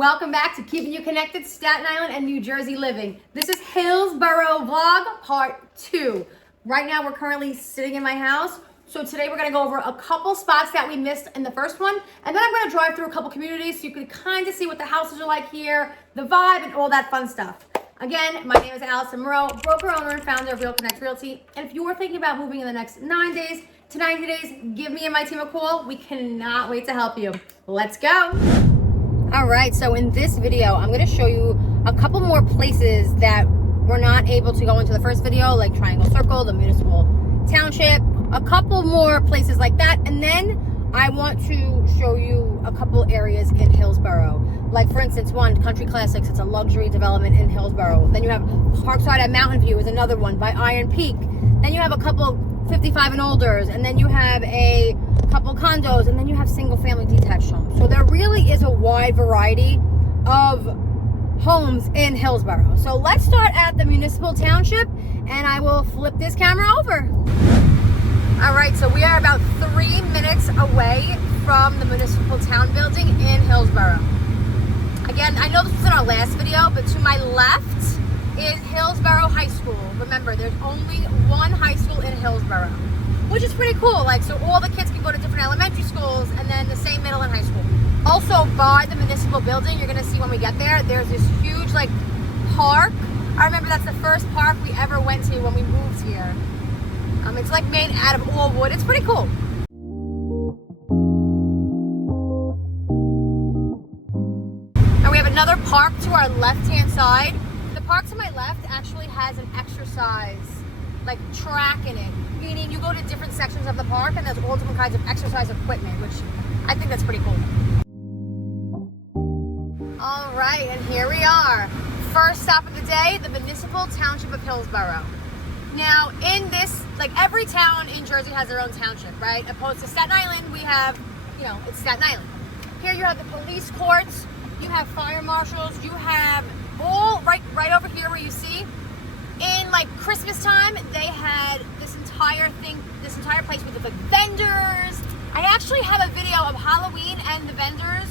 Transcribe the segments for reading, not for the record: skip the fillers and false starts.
Welcome back to Keeping You Connected, Staten Island and New Jersey Living. This is Hillsborough Vlog Part 2. Right now we're currently sitting in my house. So today we're gonna go over a couple spots that we missed in the first one. And then I'm gonna drive through a couple communities so you can kind of see what the houses are like here, the vibe and all that fun stuff. Again, my name is HILLSBORO, broker, owner, and founder of Realty. And if you are thinking about moving in the next 9 days to 90 days, give me and my team a call. We cannot wait to help you. Let's go. All right, so in this video, I'm gonna show you a couple more places that we're not able to go into the first video, like Triangle Circle, the Municipal Township, a couple more places like that. And then I want to show you a couple areas in Hillsborough. Like for instance, one, Country Classics, it's a luxury development in Hillsborough. Then you have Parkside at Mountain View is another one by Iron Peak. Then you have a couple 55 and olders, and then you have a couple condos, and then you have single family detached homes. So there really is a wide variety of homes in Hillsborough. So let's start at the Municipal Township, and I will flip this camera over. All right, so we are about 3 minutes away from the Municipal Town building in Hillsborough. Again, I know this was in our last video, but to my left is Hillsborough High School. Remember, there's only one high school in Hillsborough, which is pretty cool. Like, so all the kids can go to different elementary schools and then the same middle and high school. Also, by the municipal building, you're gonna see when we get there, there's this huge like park. I remember that's the first park we ever went to when we moved here. It's like made out of all wood. It's pretty cool. And we have another park to our left-hand side. The park to my left actually has an exercise like track in it, meaning you go to different sections of the park and there's all different kinds of exercise equipment, which I think that's pretty cool. All right, and here we are. First stop of the day, the Municipal Township of Hillsborough. Now, in this, like every town in Jersey has their own township, right? Opposed to Staten Island, we have, it's Staten Island. Here you have the police courts, you have fire marshals, you have all right over here where you see. In like Christmas time, they had this entire place with like vendors. I actually have a video of Halloween and the vendors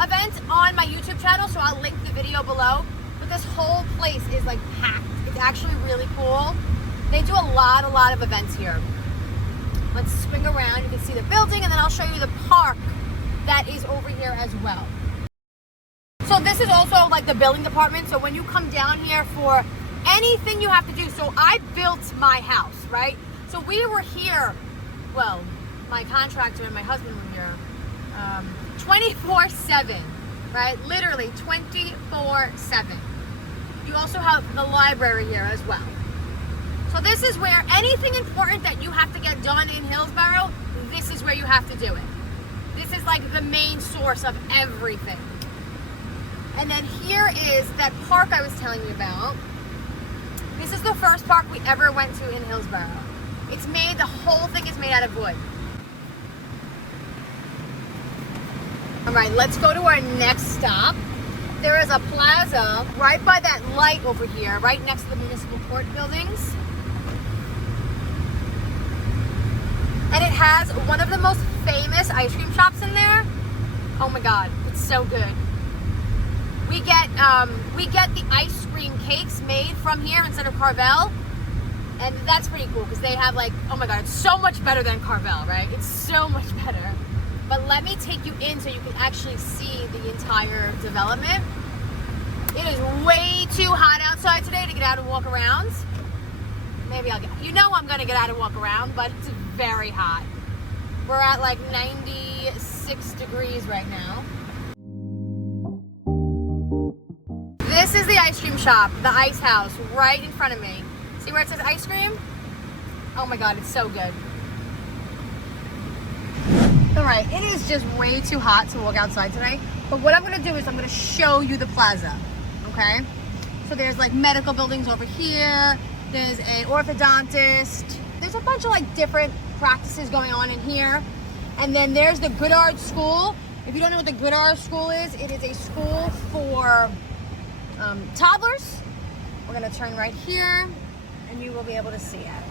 event on my YouTube channel, so I'll link the video below. But this whole place is like packed. It's actually really cool. They do a lot of events here. Let's swing around. You can see the building, and then I'll show you the park that is over here as well. So this is also like the building department. So when you come down here for anything you have to do. So I built my house, right? So we were here, well, my contractor and my husband were here 24/7, right? Literally 24/7. You also have the library here as well. So this is where anything important that you have to get done in Hillsborough, this is where you have to do it. This is like the main source of everything. And then here is that park I was telling you about. This is the first park we ever went to in Hillsborough. The whole thing is made out of wood. All right, let's go to our next stop. There is a plaza right by that light over here, right next to the municipal court buildings. And it has one of the most famous ice cream shops in there. Oh my God, it's so good. We get the ice cream cakes made from here instead of Carvel, and that's pretty cool because they have like, oh my God, it's so much better than Carvel, right? It's so much better. But let me take you in so you can actually see the entire development. It is way too hot outside today to get out and walk around. Maybe I'm gonna get out and walk around, but it's very hot. We're at like 96 degrees right now. This is the ice cream shop, the Ice House, right in front of me. See where it says ice cream? Oh my God, it's so good. All right, it is just way too hot to walk outside today. But what I'm gonna do is I'm gonna show you the plaza, okay? So there's like medical buildings over here. There's an orthodontist. There's a bunch of like different practices going on in here. And then there's the Goodard School. If you don't know what the Goodard School is, it is a school for toddlers. We're gonna turn right here and you will be able to see it.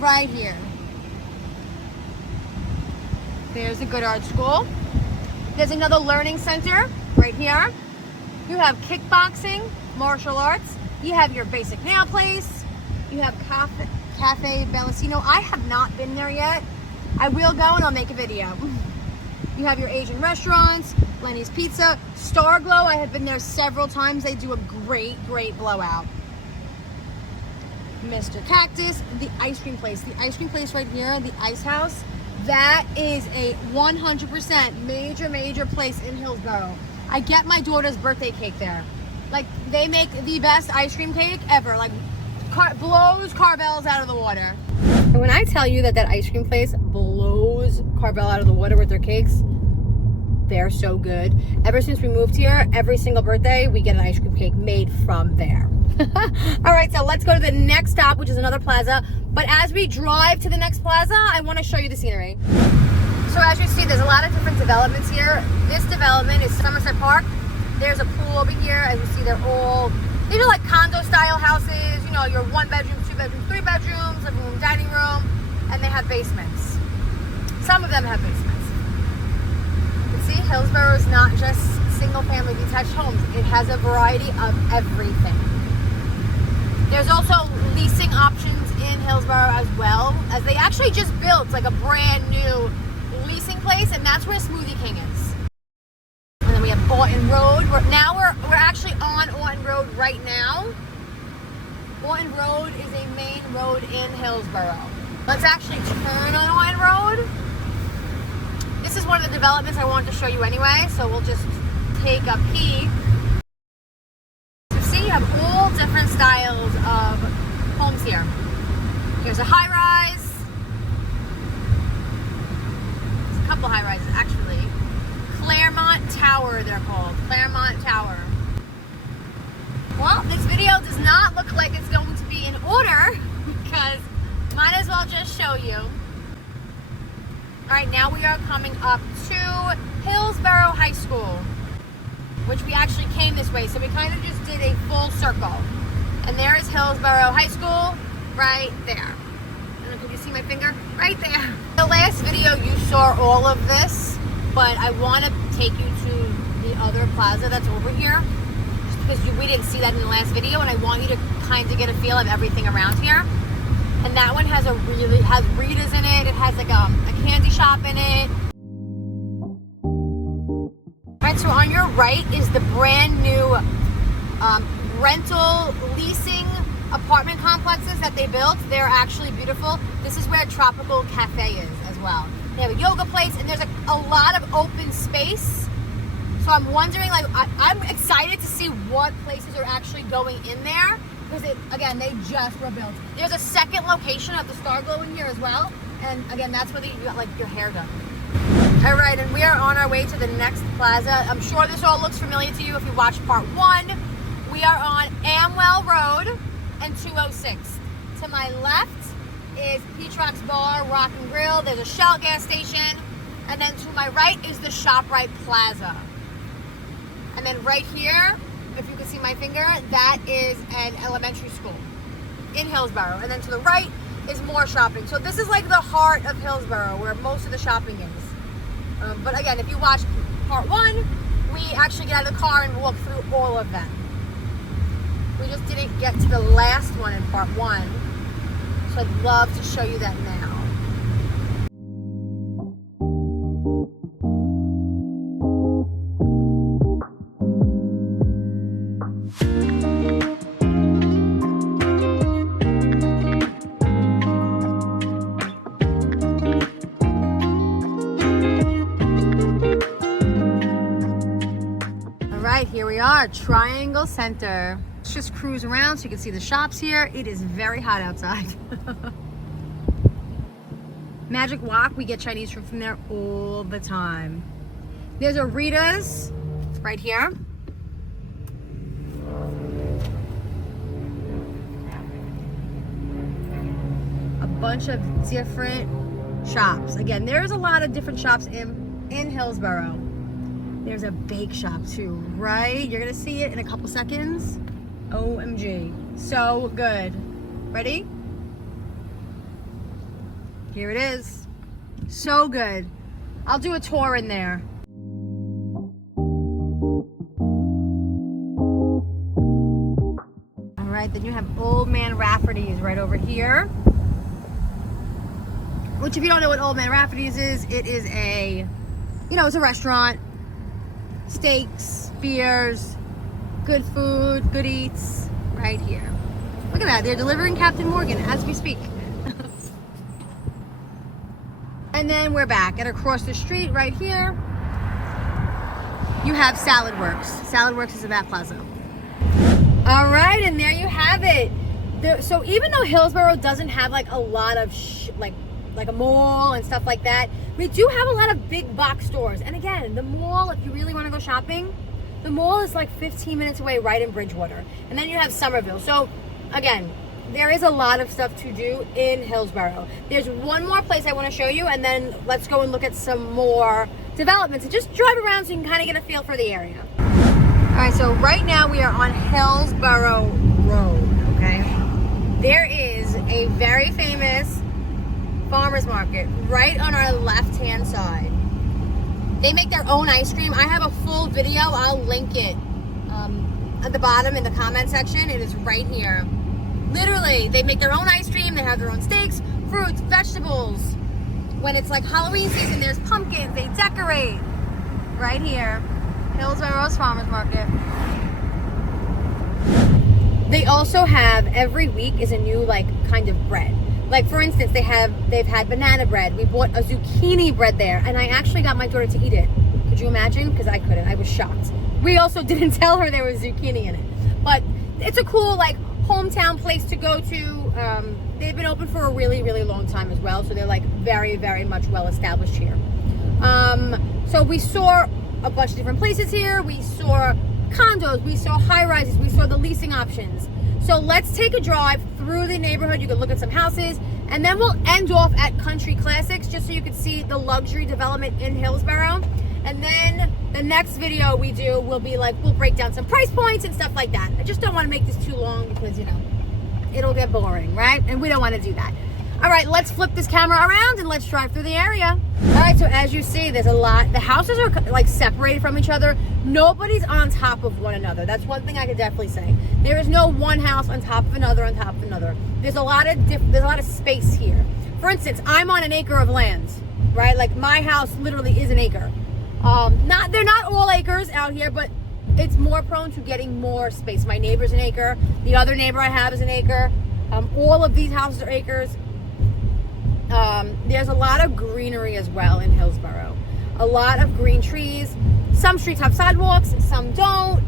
Right here. There's the Goodard School. There's another learning center Right here, you have kickboxing, martial arts. You have your basic nail place. You have Cafe Bellacino. I have not been there yet. I will go and I'll make a video. You have your Asian restaurants, Lenny's Pizza, Star Glow. I have been there several times. They do a great blowout. Mr. Cactus, the ice cream place. The ice cream place right here, the Ice House, that is a 100% major place in Hillsborough. I get my daughter's birthday cake there. Like, they make the best ice cream cake ever. Like, blows Carvel's out of the water. And when I tell you that ice cream place blows Carvel out of the water with their cakes, they're so good. Ever since we moved here, every single birthday, we get an ice cream cake made from there. All right, so let's go to the next stop, which is another plaza. But as we drive to the next plaza, I want to show you the scenery. So as you see, there's a lot of different developments here. This development is Somerset Park. There's a pool over here. As you see, these are like condo style houses. You know, your 1 bedroom, 2 bedrooms, 3 bedrooms, living room, dining room, and they have basements. Some of them have basements. You can see Hillsborough is not just single family detached homes. It has a variety of everything. There's also leasing options in Hillsborough as well, as they actually just built like a brand new leasing place, and that's where Smoothie King is. And then we have Orton Road. We're actually on Orton Road right now. Orton Road is a main road in Hillsborough. Let's actually turn on Orton Road. This is one of the developments I wanted to show you anyway, so we'll just take a peek. You have all different styles of homes here. There's a high-rise. There's a couple high-rises, actually. Claremont Tower, they're called. Claremont Tower. Well, this video does not look like it's going to be in order, because might as well just show you. All right, now we are coming up to Hillsborough High School, which we actually came this way, so we kind of just did a full circle. And there is Hillsborough High School right there. And can you see my finger? Right there. The last video you saw all of this, but I want to take you to the other plaza that's over here, just because we didn't see that in the last video, and I want you to kind of get a feel of everything around here. And that one has Rita's in it. It has like a candy shop in it. So on your right is the brand new rental leasing apartment complexes that they built. They're actually beautiful. This is where Tropical Cafe is as well. They have a yoga place, and there's a lot of open space. So I'm wondering, like, I'm excited to see what places are actually going in there, because again, they just were built. There's a second location of the Star Glow in here as well, and again, that's where you got like your hair done. All right, and we are on our way to the next plaza. I'm sure this all looks familiar to you if you watched part 1. We are on Amwell Road and 206. To my left is Peach Rock's Bar, Rock and Grill. There's a Shell gas station. And then to my right is the ShopRite Plaza. And then right here, if you can see my finger, that is an elementary school in Hillsborough. And then to the right is more shopping. So this is like the heart of Hillsborough, where most of the shopping is. But again, if you watch part 1, we actually get out of the car and walk through all of them. We just didn't get to the last one in part 1, so I'd love to show you that now. Here we are, Triangle Center. Let's just cruise around so you can see the shops here. It is very hot outside. Magic Walk, we get Chinese food from there all the time. There's a Rita's right here. A bunch of different shops. Again, there's a lot of different shops in Hillsborough. There's a bake shop too, right? You're gonna see it in a couple seconds. OMG, so good. Ready? Here it is. So good. I'll do a tour in there. Then you have Old Man Rafferty's right over here. Which, if you don't know what Old Man Rafferty's is, it is a, you know, it's a restaurant. Steaks, beers, good food, good eats, right here. Look at that, they're delivering Captain Morgan as we speak. And then we're back, and across the street right here, you have Salad Works. Salad Works is in that plaza. All right, and there you have it. So even though Hillsborough doesn't have like a lot of like a mall and stuff like that, we do have a lot of big box stores. And again, the mall, if you really want to go shopping, the mall is like 15 minutes away, right in Bridgewater. And then you have Somerville. So again, there is a lot of stuff to do in Hillsborough. There's one more place I want to show you, and then let's go and look at some more developments and just drive around so you can kind of get a feel for the area. All right, so right now we are on Hillsborough Road, okay? There is a very famous farmer's market right on our left-hand side. They make their own ice cream. I have a full video. I'll link it at the bottom in the comment section. It is right here. Literally, they make their own ice cream. They have their own steaks, fruits, vegetables. When it's like Halloween season, there's pumpkins. They decorate right here. Hillsborough's Farmer's Market. They also have, every week is a new like kind of bread. Like for instance, they've had banana bread. We bought a zucchini bread there, and I actually got my daughter to eat it. Could you imagine? Because I couldn't. I was shocked. We also didn't tell her there was zucchini in it. But it's a cool like hometown place to go to. They've been open for a really, really long time as well, so they're like very, very much well established here. So we saw a bunch of different places here. We saw condos, we saw high rises, we saw the leasing options. So let's take a drive through the neighborhood. You can look at some houses, and then we'll end off at Country Classics just so you can see the luxury development in Hillsborough. And then the next video we do will be like, we'll break down some price points and stuff like that. I just don't want to make this too long because, you know, it'll get boring, right? And we don't want to do that. All right, let's flip this camera around and let's drive through the area. All right, so as you see, there's a lot. The houses are like separated from each other. Nobody's on top of one another. That's one thing I could definitely say. There is no one house on top of another on top of another. There's a lot of space here. For instance, I'm on an acre of land, right? Like my house literally is an acre. They're not all acres out here, but it's more prone to getting more space. My neighbor's an acre. The other neighbor I have is an acre. All of these houses are acres. There's a lot of greenery as well in Hillsborough. A lot of green trees. Some streets have sidewalks, some don't.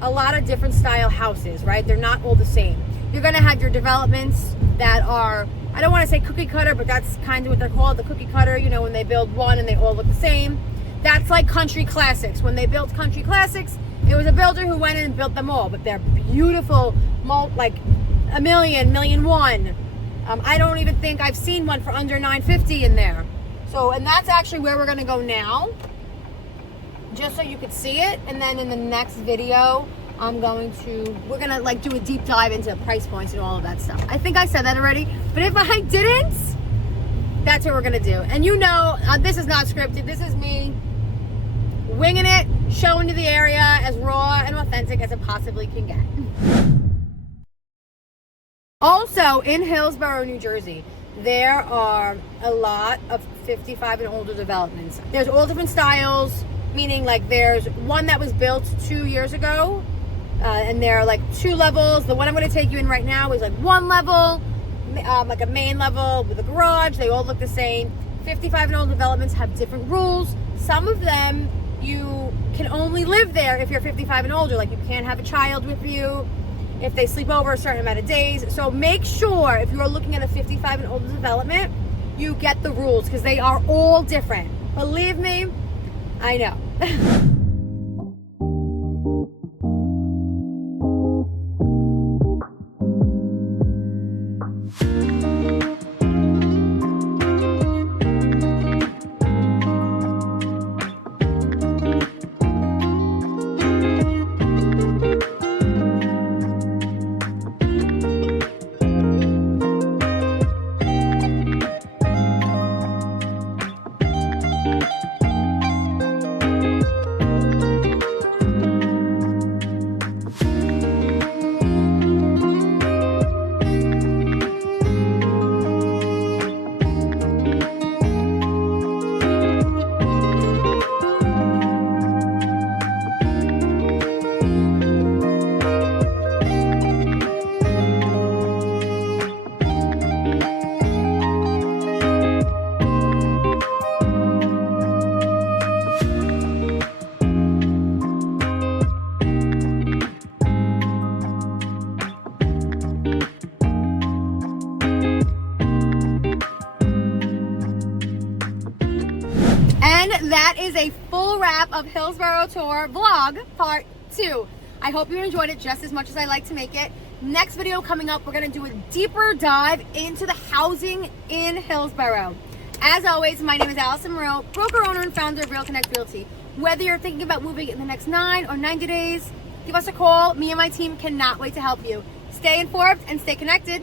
A lot of different style houses, right? They're not all the same. You're gonna have your developments that are, I don't wanna say cookie cutter, but that's kind of what they're called, the cookie cutter, you know, when they build one and they all look the same. That's like Country Classics. When they built Country Classics, it was a builder who went in and built them all, but they're beautiful, like a million one. I don't even think I've seen one for under $950 in there. So, and that's actually where we're gonna go now, just so you could see it. And then in the next video, we're gonna like do a deep dive into price points and all of that stuff. I think I said that already, but if I didn't, that's what we're gonna do. And you know, this is not scripted. This is me winging it, showing you the area as raw and authentic as it possibly can get. Also, in Hillsborough, New Jersey, there are a lot of 55 and older developments. There's all different styles, meaning like there's one that was built 2 years ago, and there are like 2 levels. The one I'm going to take you in right now is like 1 level, like a main level with a garage. They all look the same. 55 and older developments have different rules. Some of them, you can only live there if you're 55 and older. Like you can't have a child with you if they sleep over a certain amount of days. So make sure if you're looking at a 55 and older development, you get the rules because they are all different. Believe me, I know. And that is a full wrap of Hillsborough Tour Vlog Part 2. I hope you enjoyed it just as much as I like to make it. Next video coming up, we're going to do a deeper dive into the housing in Hillsborough. As always, my name is HILLSBORO, broker, owner, and founder of Real Connect Realty. Whether you're thinking about moving in the next 9 or 90 days, give us a call. Me and my team cannot wait to help you. Stay informed and stay connected.